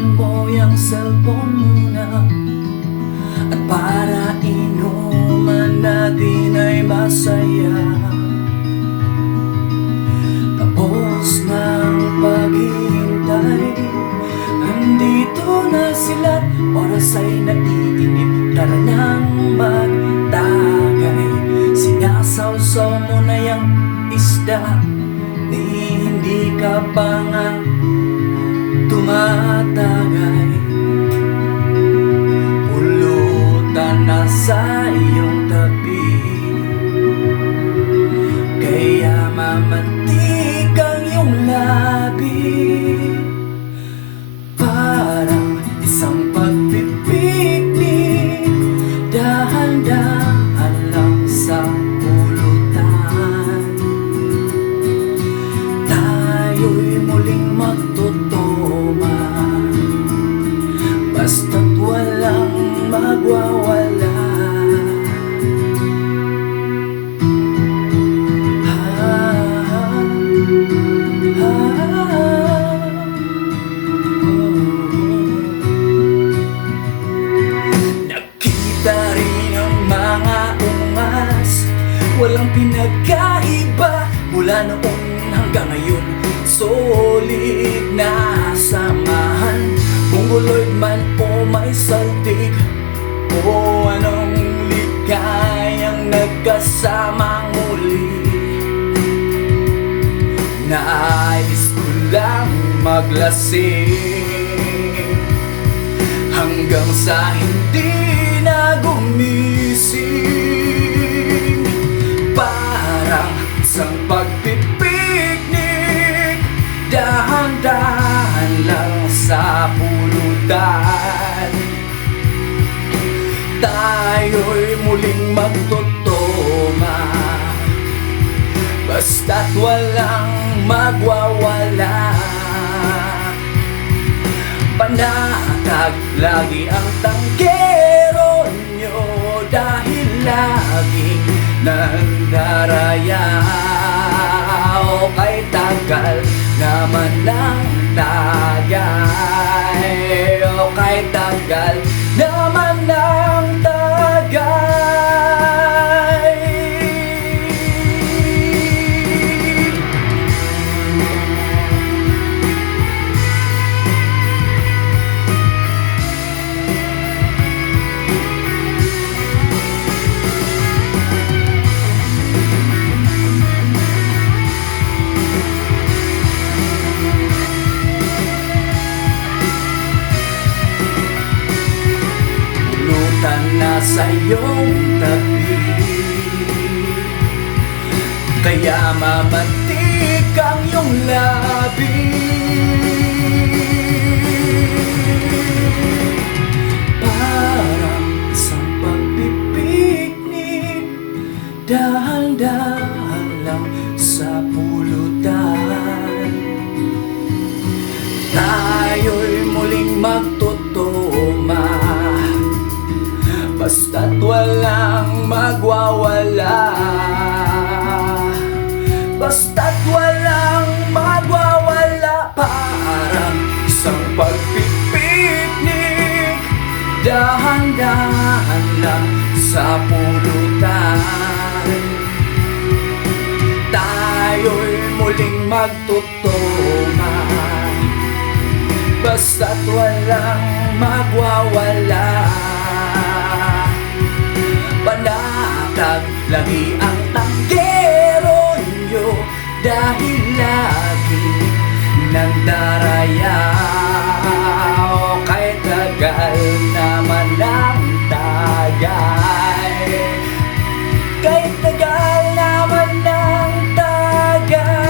Iwanan mo yung cellphone muna, at para inuman natin ay masaya. Tapos ng paghihintay, andito na sila't oras ay naiinip. Tara nang magtagay, sinasawsaw mo na yung isda, hindi ka pa nga tumatagay. Pulutan na sa iyong tabi, kaya mamantik ang iyong labi. Parang isang pagpipiknik, dahan-dahan lang sa pulutan. Tayo'y muling magtutuma, basta't walang magwawala. Nakita rin ang mga ungas, walang pinagkaiba mula noon hanggang ngayon. Solid na samahan, kung guloy man o may saltig, o anong ligayang nagkasamang muli. Nais ko lang maglasing hanggang sa hindi na gumising. Parang isang pagpipiknik, dahan-dahan lang sa pulutan. Tayo'y muling magtutuma, basta't walang magwawala. Panatag lagi ang tanggero nyo, dahil laging nagdaraya. O kay tagal naman ng tagay, o kay tagal naman ng tagay. Na sa iyong tabi, kaya mamantik ang iyong labi. Parang isang pagpipiknik, dahan-dahan lang sa pulutan. Tayo'y muling magtutuma, basta't walang magwawala. Basta't walang magwawala. Parang isang pagpipiknik, dahan-dahan lang sa pulutan. Tayo'y muling magtutuma, basta't walang magwawala. Panatag lagi ang tanggero nyo, dahil lagi nang daraya. O kay tagal naman ng tagay, kay tagal naman ng tagay.